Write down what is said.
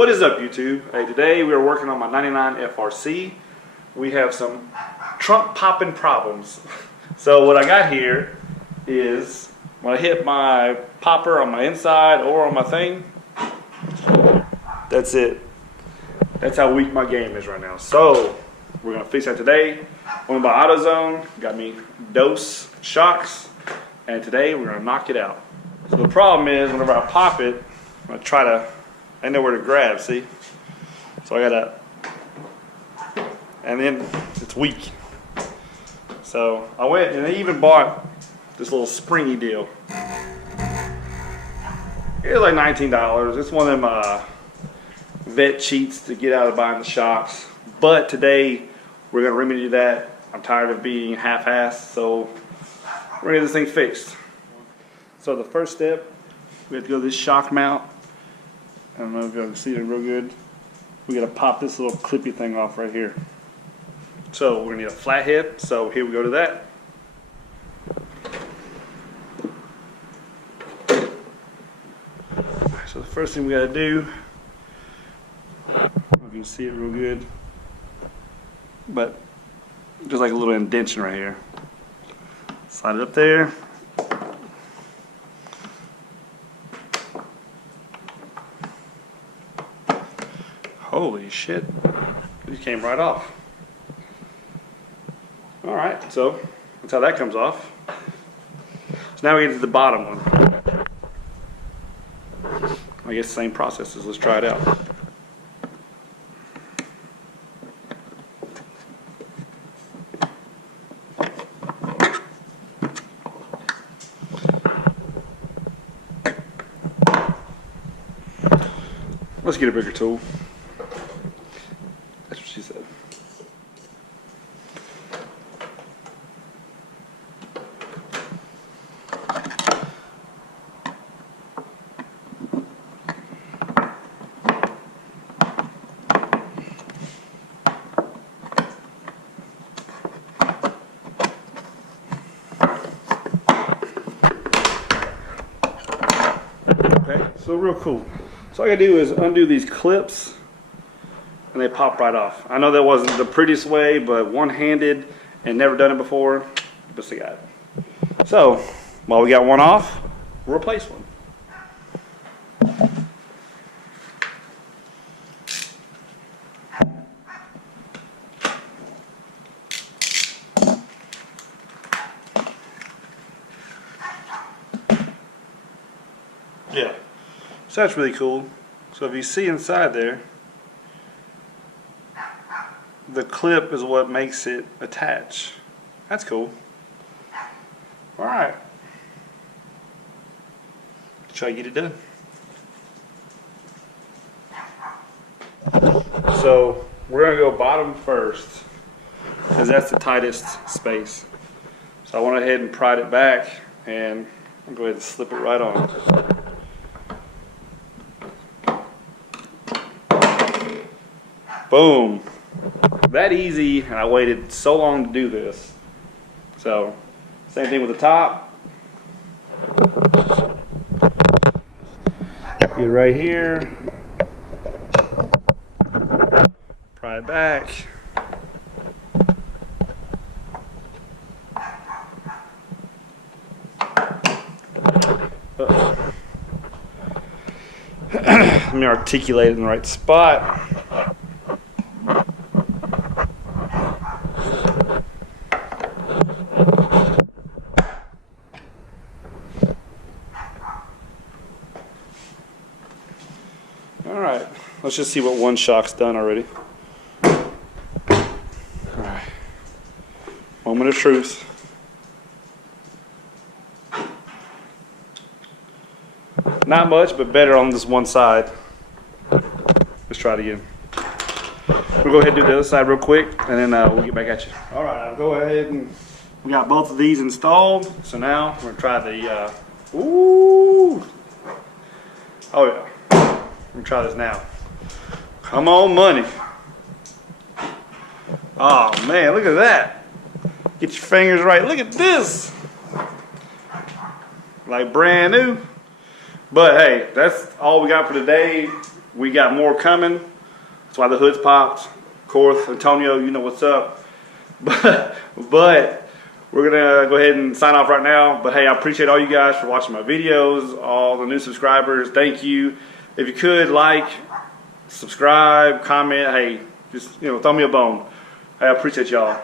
What is up, YouTube? Hey, today we are working on my 99 FRC. We have some trunk popping problems. So what I got here is when I hit my popper on my inside or on my thing, that's it. That's how weak my game is right now. So we're gonna fix that today. Went by AutoZone, got me Dose shocks, and today we're gonna knock it out. So the problem is whenever I pop it, I try to, I know where to grab, see? So I gotta, and then it's weak. So I went and I even bought this little springy deal. It was like $19. It's one of them vet cheats to get out of buying the shocks. But today we're gonna remedy that. I'm tired of being half-assed, so we're gonna get this thing fixed. So the first step, we have to go to this shock mount. I don't know if y'all can see it real good. We gotta pop this little clippy thing off right here. So we're gonna need a flathead, so here we go to that. So the first thing we gotta do, I don't know if you can see it real good, but just like a little indentation right here. Slide it up there. Holy shit, it came right off. All right, so that's how that comes off. So now we get to the bottom one. I guess same processes, let's try it out. Let's get a bigger tool. That's what she said. Okay, so real cool. So all I gotta do is undo these clips and they pop right off. I know that wasn't the prettiest way, but one-handed and never done it before, but I got it. So while we got one off, we'll replace one. Yeah, so that's really cool. So if you see inside there, the clip is what makes it attach. That's cool. All right, try to get it done. So we're gonna go bottom first, because that's the tightest space. So I went ahead and pried it back, and I'll go ahead and slip it right on. Boom. That easy, and I waited so long to do this. So, same thing with the top. Get right here. Pry it back. Let me articulate it in the right spot. Alright, let's just see what one shock's done already. Alright, moment of truth. Not much, but better on this one side. Let's try it again. We'll go ahead and do the other side real quick, and then we'll get back at you. Alright, I'll go ahead and we got both of these installed. So now we're gonna try the, ooh. Oh yeah. We're gonna try this now. Come on, money. Oh man, look at that. Get your fingers right. Look at this. Like brand new. But hey, that's all we got for today. We got more coming. That's why the hood's popped. Of course, Antonio, you know what's up. But we're gonna go ahead and sign off right now. But hey, I appreciate all you guys for watching my videos, all the new subscribers. Thank you. If you could like, subscribe, comment, hey, just throw me a bone. Hey, I appreciate y'all.